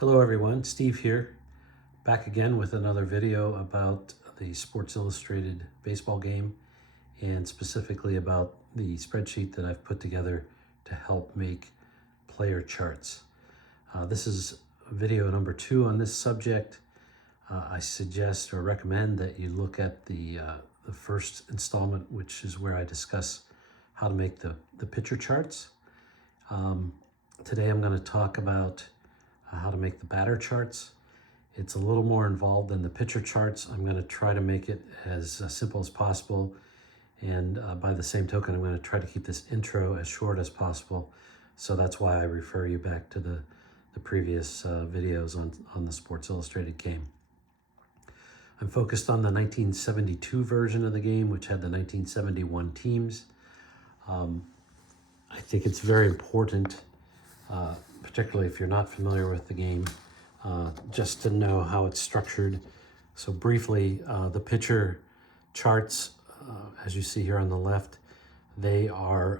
Hello everyone, Steve here, back again with another video about the Sports Illustrated baseball game and specifically about the spreadsheet that I've put together to help make player charts. This is video number 2 on this subject. I suggest or recommend that you look at the first installment, which is where I discuss how to make the pitcher charts. Today I'm going to talk about how to make the batter charts. It's a little more involved than the pitcher charts. I'm going to try to make it as simple as possible, and by the same token I'm going to try to keep this intro as short as possible, so that's why I refer you back to the previous videos on the Sports Illustrated game. I'm focused on the 1972 version of the game, which had the 1971 teams. I think it's very important, particularly if you're not familiar with the game, just to know how it's structured. So briefly, the pitcher charts, as you see here on the left, they are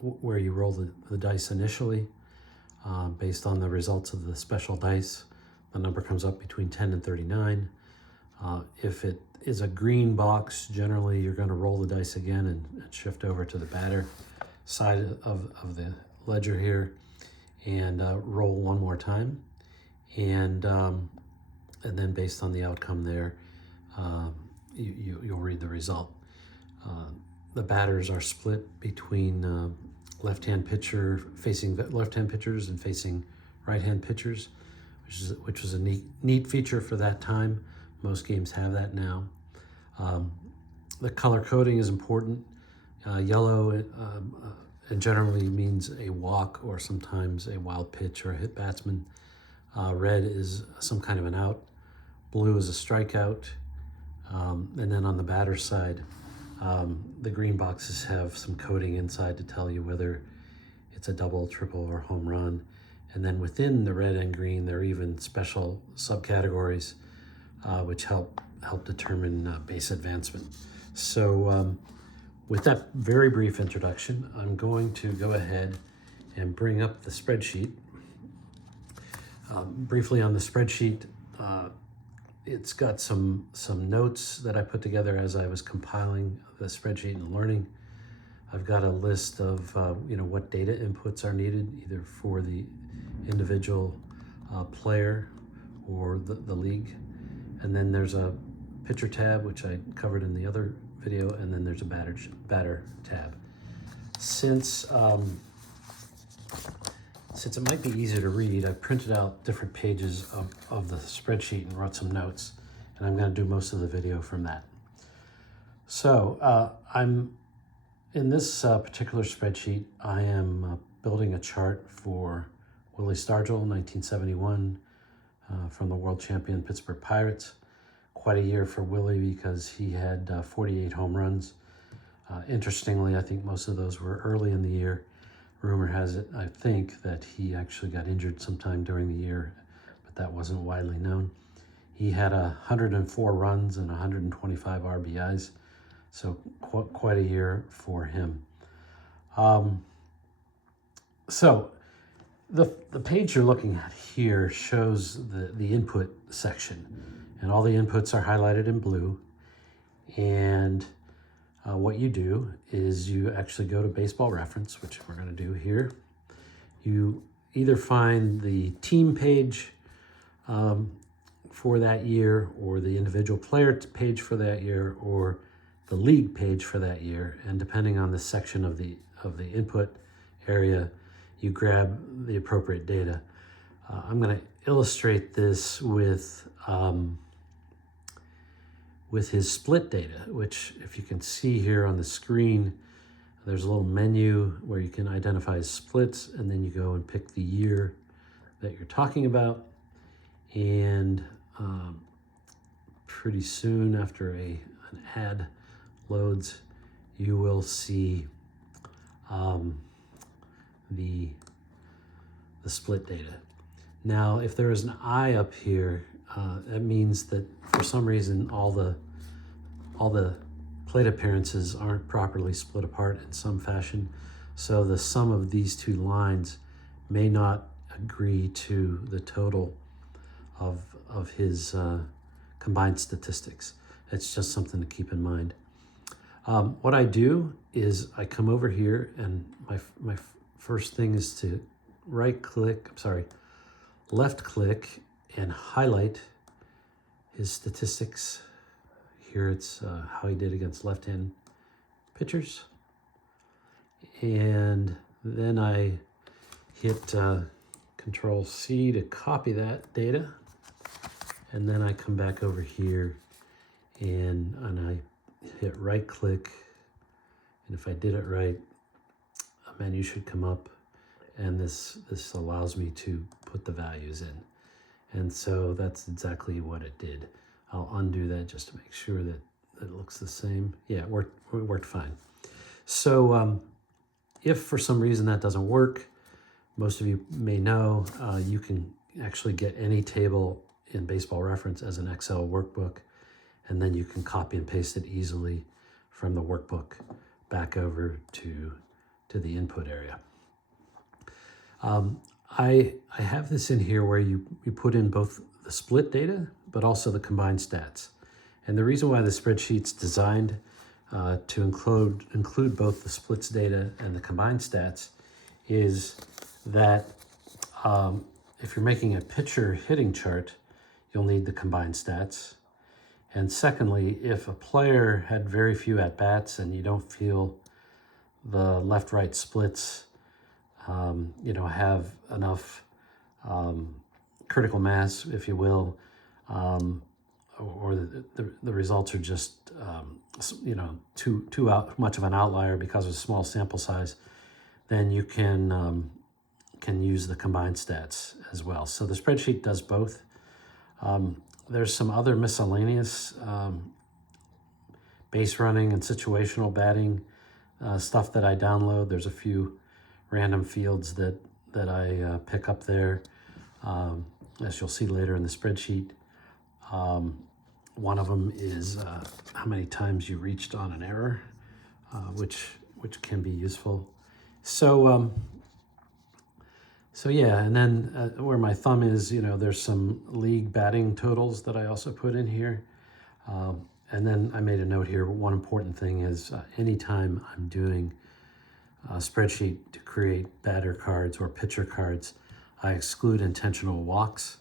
where you roll the dice initially. Based on the results of the special dice, the number comes up between 10 and 39. If it is a green box, generally you're going to roll the dice again and shift over to the batter side of the ledger here and roll one more time, and then based on the outcome there, you'll read the result. The batters are split between left-hand pitcher facing left-hand pitchers and facing right-hand pitchers, which was a neat feature for that time. Most games have that now. The color coding is important. Yellow it generally means a walk or sometimes a wild pitch or a hit batsman. Red is some kind of an out. Blue is a strikeout. And then on the batter side, the green boxes have some coding inside to tell you whether it's a double, triple, or home run. And then within the red and green, there are even special subcategories which help determine base advancement. So with that very brief introduction, I'm going to go ahead and bring up the spreadsheet. Briefly on the spreadsheet, it's got some notes that I put together as I was compiling the spreadsheet and learning. I've got a list of what data inputs are needed, either for the individual player or the league. And then there's a pitcher tab, which I covered in the other video, and then there's a batter tab. Since it might be easier to read, I printed out different pages of the spreadsheet and wrote some notes, and I'm going to do most of the video from that. So I'm in this particular spreadsheet, I am building a chart for Willie Stargell, 1971, from the world champion Pittsburgh Pirates. Quite a year for Willie because he had 48 home runs. Interestingly, I think most of those were early in the year. Rumor has it, I think, that he actually got injured sometime during the year, but that wasn't widely known. He had 104 runs and 125 RBIs, so quite a year for him. So the page you're looking at here shows the input section, and all the inputs are highlighted in blue. And what you do is you actually go to Baseball Reference, which we're going to do here. You either find the team page for that year, or the individual player page for that year, or the league page for that year. And depending on the section of the input area, you grab the appropriate data. I'm going to illustrate this with his split data, which, if you can see here on the screen, there's a little menu where you can identify his splits, and then you go and pick the year that you're talking about. And pretty soon after an ad loads, you will see the split data. Now, if there is an I up here, that means that for some reason all the plate appearances aren't properly split apart in some fashion. So the sum of these two lines may not agree to the total of his combined statistics. It's just something to keep in mind. What I do is I come over here, and my first thing is to left click and highlight his statistics. Here it's how he did against left-hand pitchers. And then I hit Control C to copy that data. And then I come back over here and I hit right click. And if I did it right, a menu should come up, and this allows me to put the values in. And so that's exactly what it did. I'll undo that just to make sure that it looks the same. Yeah, it worked fine. So if for some reason that doesn't work, most of you may know, you can actually get any table in Baseball Reference as an Excel workbook, and then you can copy and paste it easily from the workbook back over to the input area. I have this in here where you put in both the split data, but also the combined stats. And the reason why the spreadsheet's designed to include both the splits data and the combined stats is that if you're making a pitcher hitting chart, you'll need the combined stats. And secondly, if a player had very few at-bats and you don't feel the left-right splits have enough critical mass, if you will, or the results are just too much of an outlier because of a small sample size, then you can use the combined stats as well. So the spreadsheet does both. There's some other miscellaneous base running and situational batting stuff that I download. There's a few random fields that I pick up there, as you'll see later in the spreadsheet. One of them is how many times you reached on an error, which can be useful. So yeah, and then where my thumb is, there's some league batting totals that I also put in here. And then I made a note here. One important thing is anytime I'm doing a spreadsheet to create batter cards or pitcher cards, I exclude intentional walks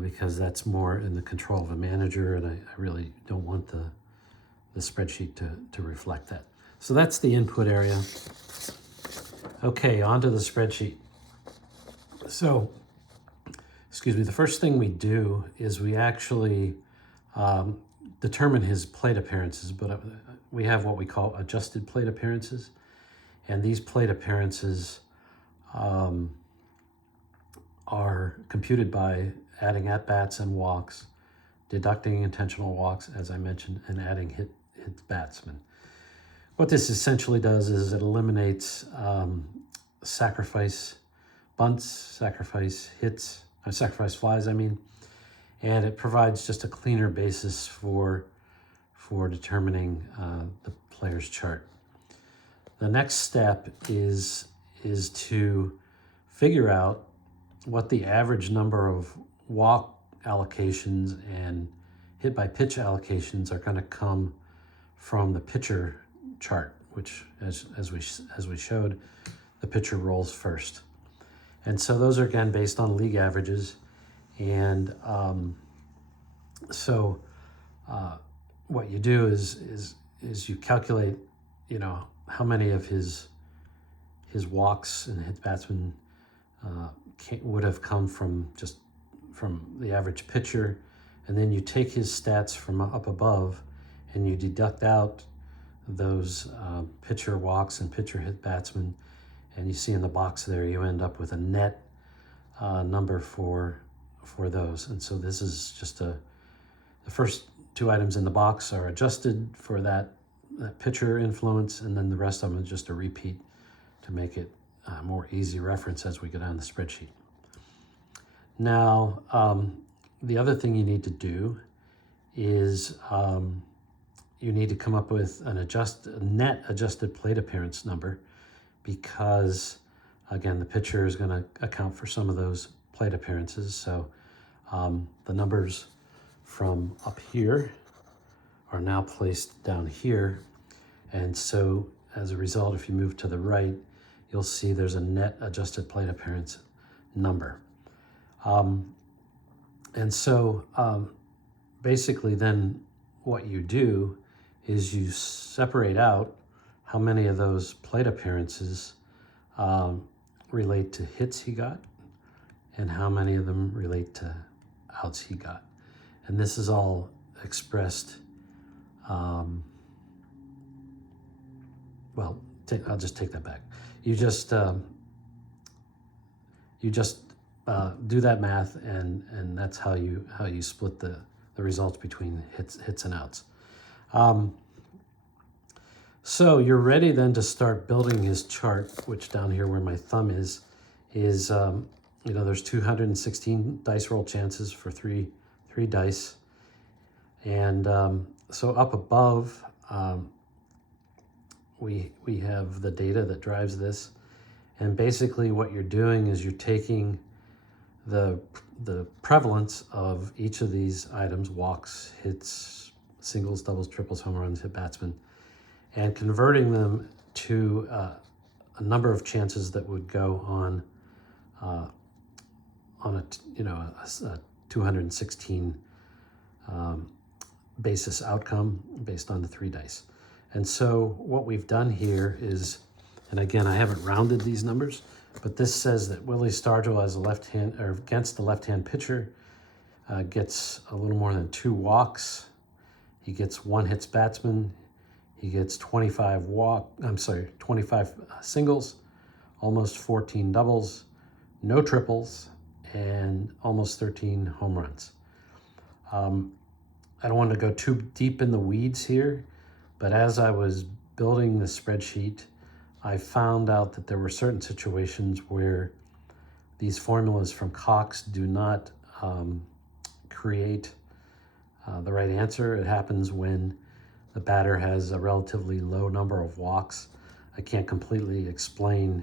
because that's more in the control of a manager, and I really don't want the spreadsheet to reflect that. So that's the input area. Okay, onto the spreadsheet. So, the first thing we do is we actually determine his plate appearances, but we have what we call adjusted plate appearances. And these plate appearances are computed by adding at-bats and walks, deducting intentional walks, as I mentioned, and adding hit batsmen. What this essentially does is it eliminates sacrifice bunts, sacrifice flies, and it provides just a cleaner basis for determining the player's chart. The next step is to figure out what the average number of walk allocations and hit by pitch allocations are going to come from the pitcher chart, which as we showed, the pitcher rolls first. And so those are again based on league averages. And what you do is you calculate, how many of his walks and hit batsmen would have come from the average pitcher, and then you take his stats from up above and you deduct out those pitcher walks and pitcher hit batsmen, and you see in the box there you end up with a net number for those. And so this is just the first two items in the box are adjusted for that pitcher influence, and then the rest of them is just a repeat to make it more easy reference as we go down the spreadsheet. Now, the other thing you need to do is you need to come up with a net adjusted plate appearance number, because Again, the pitcher is going to account for some of those plate appearances. So the numbers from up here are now placed down here. And so as a result, if you move to the right, you'll see there's a net adjusted plate appearance number. And so basically then what you do is you separate out how many of those plate appearances relate to hits he got and how many of them relate to outs he got. And this is all expressed, well, I'll just take that back. You just do that math, and that's how you split the results between hits and outs. So you're ready then to start building his chart, which down here where my thumb is there's 216 dice roll chances for three dice. And so up above, we have the data that drives this. And basically what you're doing is you're taking the prevalence of each of these items, walks, hits, singles, doubles, triples, home runs, hit batsmen, and converting them to a number of chances that would go on a 216 basis outcome based on the 3 dice. And so what we've done here is, and again, I haven't rounded these numbers, but this says that Willie Stargell as against the left-hand pitcher gets a little more than 2 walks. He gets 1 hits batsman. He gets 25 singles, almost 14 doubles, no triples, and almost 13 home runs. I don't want to go too deep in the weeds here, but as I was building the spreadsheet, I found out that there were certain situations where these formulas from Cox do not create the right answer. It happens when the batter has a relatively low number of walks. I can't completely explain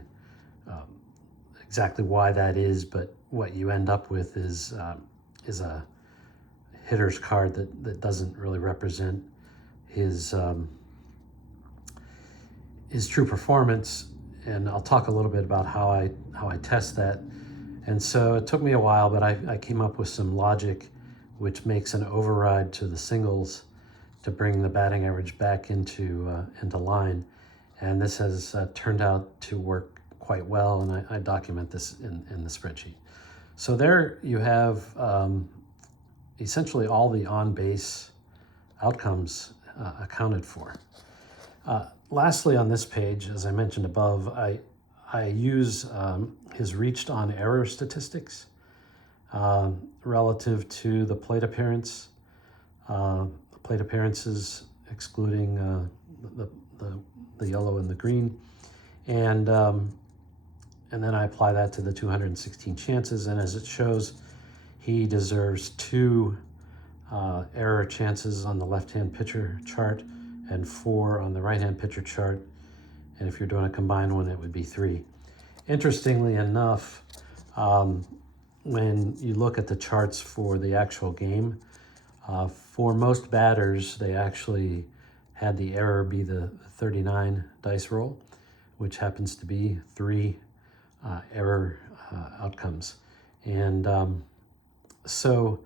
exactly why that is, but what you end up with is a hitter's card that doesn't really represent his true performance. And I'll talk a little bit about how I test that. And so it took me a while, but I came up with some logic which makes an override to the singles to bring the batting average back into line. And this has turned out to work quite well, and I document this in the spreadsheet. So there you have essentially all the on-base outcomes accounted for. Lastly, on this page, as I mentioned above, I use his reached on error statistics relative to the plate appearances, excluding the yellow and the green, and then I apply that to the 216 chances. And as it shows, he deserves 2 error chances on the left-hand pitcher chart and 4 on the right-hand pitcher chart. And if you're doing a combined one, it would be 3. Interestingly enough, when you look at the charts for the actual game, for most batters, they actually had the error be the 39 dice roll, which happens to be 3 error outcomes. And so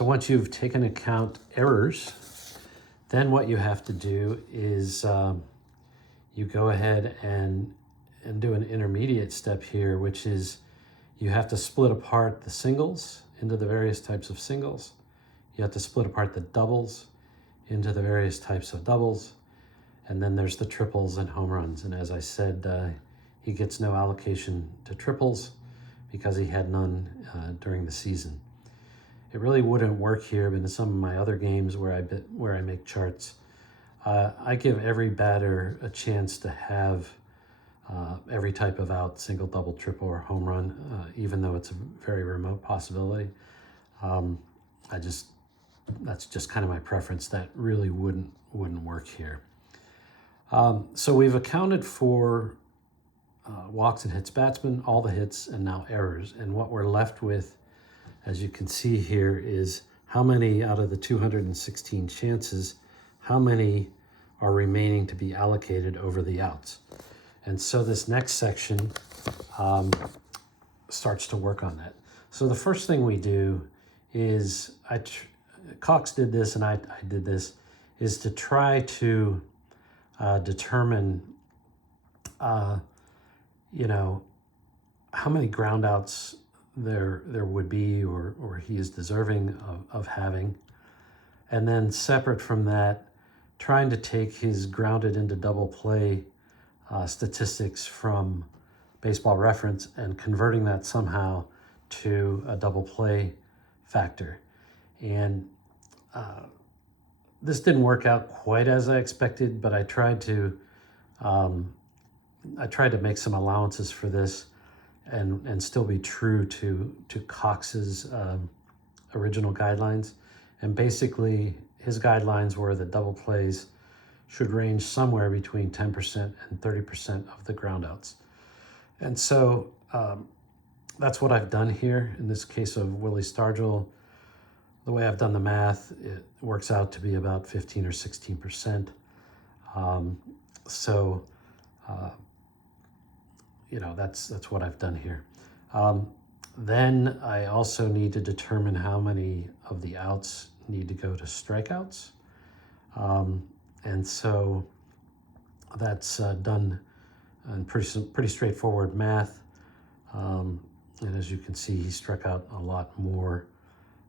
once you've taken account errors, then what you have to do is you go ahead and do an intermediate step here, which is you have to split apart the singles into the various types of singles. You have to split apart the doubles into the various types of doubles. And then there's the triples and home runs. And as I said, he gets no allocation to triples because he had none during the season. It really wouldn't work here, but in some of my other games where I make charts, I give every batter a chance to have every type of out, single, double, triple, or home run, even though it's a very remote possibility. That's just kind of my preference. That really wouldn't work here. So we've accounted for walks and hits batsmen, all the hits, and now errors. And what we're left with, as you can see here, is how many out of the 216 chances, how many are remaining to be allocated over the outs. And so this next section starts to work on that. So the first thing we do is, Cox did this and I did this, is to try to determine, you know, how many ground outs there would be or he is deserving of having. And then separate from that, trying to take his grounded into double play statistics from Baseball Reference and converting that somehow to a double play factor. And this didn't work out quite as I expected, but I tried to make some allowances for this and still be true to Cox's original guidelines. And basically his guidelines were that double plays should range somewhere between 10% and 30% of the ground outs. And so that's what I've done here. In this case of Willie Stargell, the way I've done the math, it works out to be about 15 or 16%. You know, that's what I've done here. Then I also need to determine how many of the outs need to go to strikeouts. And so that's done in pretty straightforward math. And as you can see, he struck out a lot more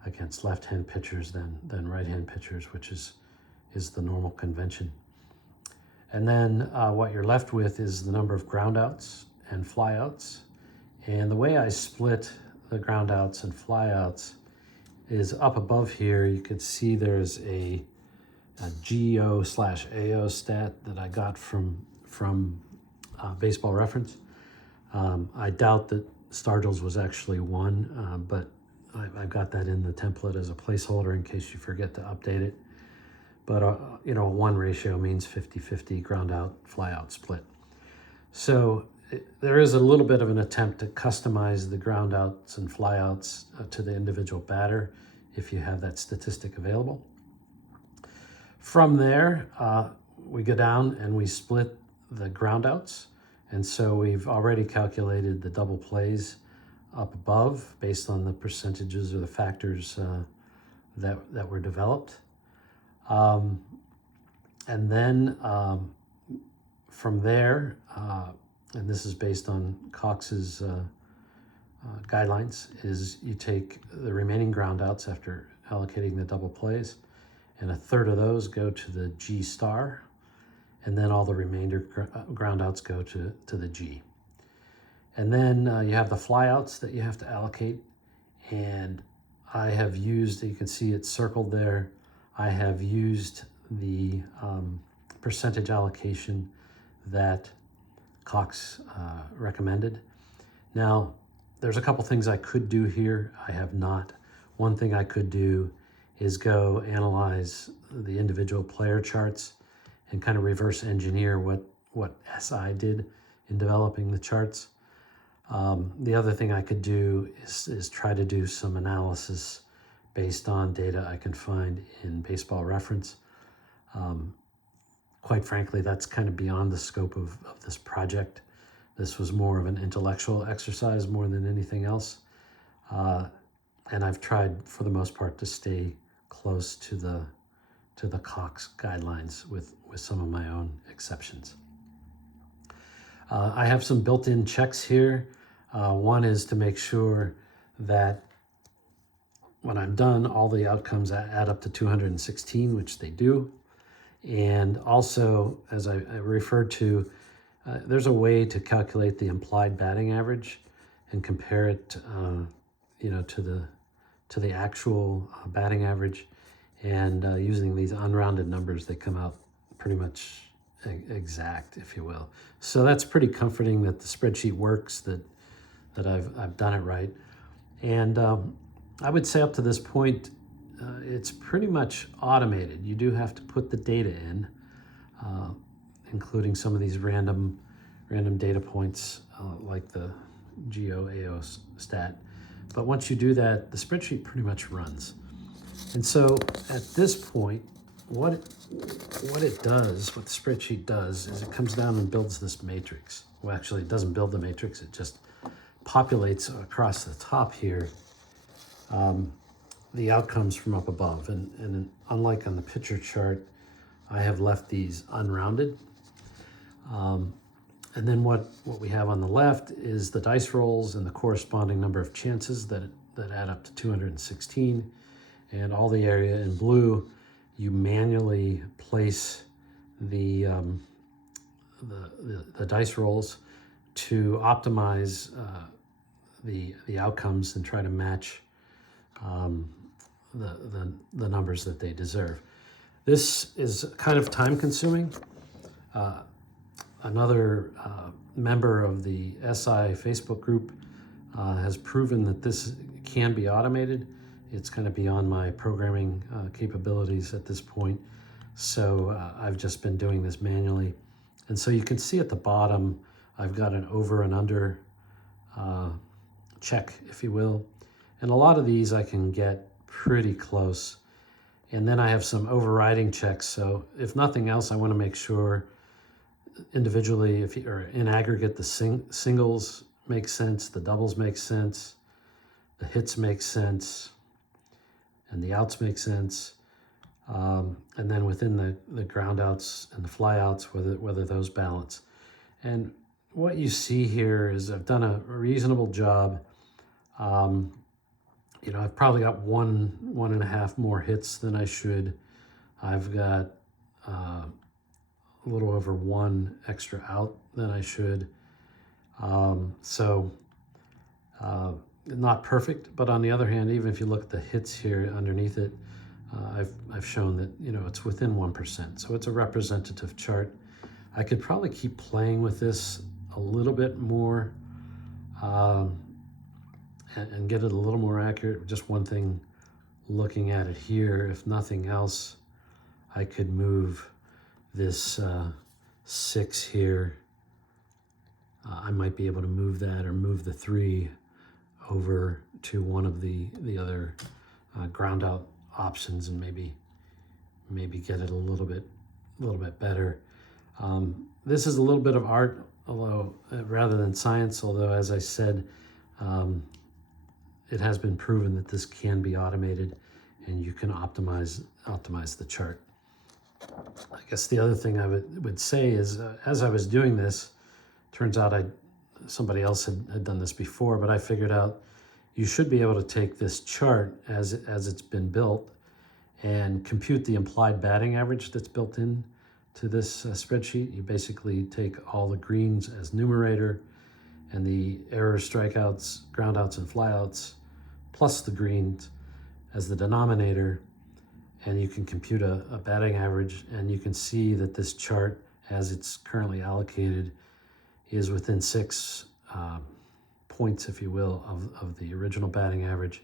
against left-hand pitchers than right-hand pitchers, which is the normal convention. And then what you're left with is the number of ground outs and flyouts. And the way I split the ground outs and flyouts is up above here. You can see there's a GO/AO stat that I got from Baseball Reference. I doubt that Stargell's was actually 1, but I've got that in the template as a placeholder in case you forget to update it. But you know, 1 ratio means 50-50 ground out, fly out split. So there is a little bit of an attempt to customize the ground outs and fly outs to the individual batter if you have that statistic available. From there, we go down and we split the ground outs. And so we've already calculated the double plays up above based on the percentages or the factors that were developed. And then from there, and this is based on Cox's guidelines, is you take the remaining ground outs after allocating the double plays, and a third of those go to the G star, and then all the remainder ground outs go to the G. And then you have the flyouts that you have to allocate, and I have used, you can see it circled there, I have used the percentage allocation that Cox recommended. Now, there's a couple things I could do here. I have not. One thing I could do is go analyze the individual player charts and kind of reverse engineer what SI did in developing the charts. The other thing I could do is try to do some analysis based on data I can find in Baseball Reference. Quite frankly, that's kind of beyond the scope of this project. This was more of an intellectual exercise more than anything else. And I've tried, for the most part, to stay close to the Cox guidelines with some of my own exceptions. I have some built-in checks here. One is to make sure that when I'm done, all the outcomes add up to 216, which they do. And also, as I referred to, there's a way to calculate the implied batting average and compare it, to the actual batting average. And using these unrounded numbers, they come out pretty much exact, if you will. So that's pretty comforting that the spreadsheet works, that I've done it right. And I would say up to this point, it's pretty much automated. You do have to put the data in, including some of these random random data points like the GOAO stat. But once you do that, the spreadsheet pretty much runs. And so at this point, what it does, what the spreadsheet does, is it comes down and builds this matrix. Well, actually, it doesn't build the matrix, it just populates across the top here the outcomes from up above. And unlike on the picture chart, I have left these unrounded. And then what we have on the left is the dice rolls and the corresponding number of chances that add up to 216. And all the area in blue, you manually place the dice rolls to optimize the outcomes and try to match the numbers that they deserve. This is kind of time consuming. Another member of the SI Facebook group has proven that this can be automated. It's kind of beyond my programming capabilities at this point. So I've just been doing this manually. And so you can see at the bottom, I've got an over and under check, if you will. And a lot of these I can get pretty close. And then I have some overriding checks. So if nothing else, I want to make sure individually, or in aggregate, the singles make sense, the doubles make sense, the hits make sense, and the outs make sense. And then within the ground outs and the fly outs, whether those balance. And what you see here is I've done a reasonable job. I've probably got one and a half more hits than I should. I've got a little over one extra out than I should. Not perfect, but on the other hand, even if you look at the hits here underneath it, I've shown that it's within 1%. So it's a representative chart. I could probably keep playing with this a little bit more and get it a little more accurate. Just one thing, looking at it here, if nothing else, I could move this 6 here. I might be able to move that, or move the 3 over to one of the other ground out options, and maybe get it a little bit better. This is a little bit of art, although rather than science. Although, as I said, it has been proven that this can be automated, and you can optimize the chart. I guess the other thing I would say is, as I was doing this, turns out somebody else had done this before, but I figured out you should be able to take this chart as it's been built and compute the implied batting average that's built in to this spreadsheet. You basically take all the greens as numerator and the errors, strikeouts, groundouts, and flyouts, plus the greens as the denominator, and you can compute a batting average, and you can see that this chart, as it's currently allocated, is within 6 points, if you will, of the original batting average.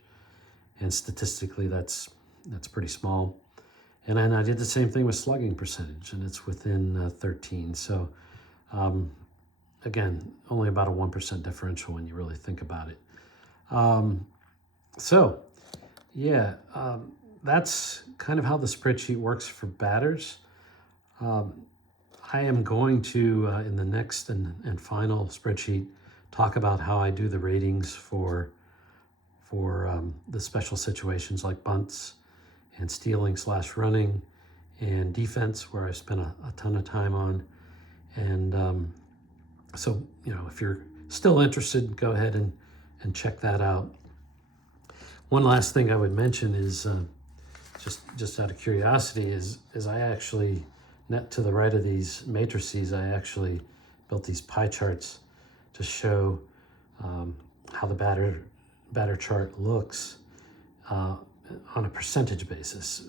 And statistically, that's pretty small. And then I did the same thing with slugging percentage, and it's within 13. So again, only about a 1% differential when you really think about it. That's kind of how the spreadsheet works for batters. I am going to, in the next and final spreadsheet, talk about how I do the ratings for the special situations like bunts and stealing/running and defense, where I spent a ton of time on. And so, if you're still interested, go ahead and check that out. One last thing I would mention is, just out of curiosity, is I actually, to the right of these matrices, I actually built these pie charts to show how the batter chart looks on a percentage basis.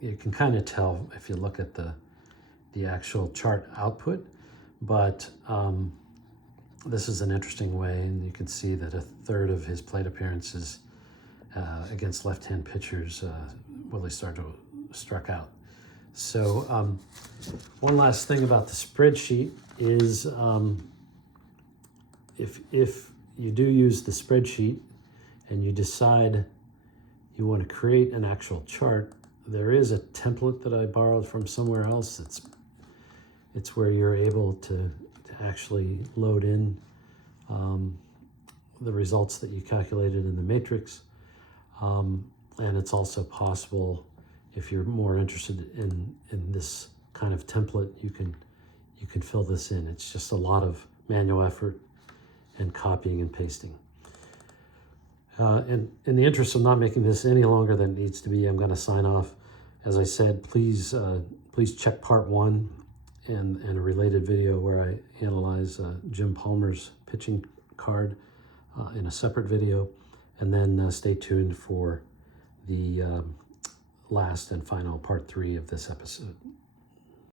You can kind of tell if you look at the actual chart output, but this is an interesting way, and you can see that a third of his plate appearances against left-hand pitchers, Willie Stargell struck out. So one last thing about the spreadsheet is if you do use the spreadsheet and you decide you want to create an actual chart, there is a template that I borrowed from somewhere else. It's where you're able to actually load in the results that you calculated in the matrix. And it's also possible, if you're more interested in this kind of template, you can fill this in. It's just a lot of manual effort and copying and pasting. And in the interest of not making this any longer than it needs to be, I'm going to sign off. As I said, please check part 1 and a related video where I analyze Jim Palmer's pitching card in a separate video. And then stay tuned for the last and final part 3 of this episode.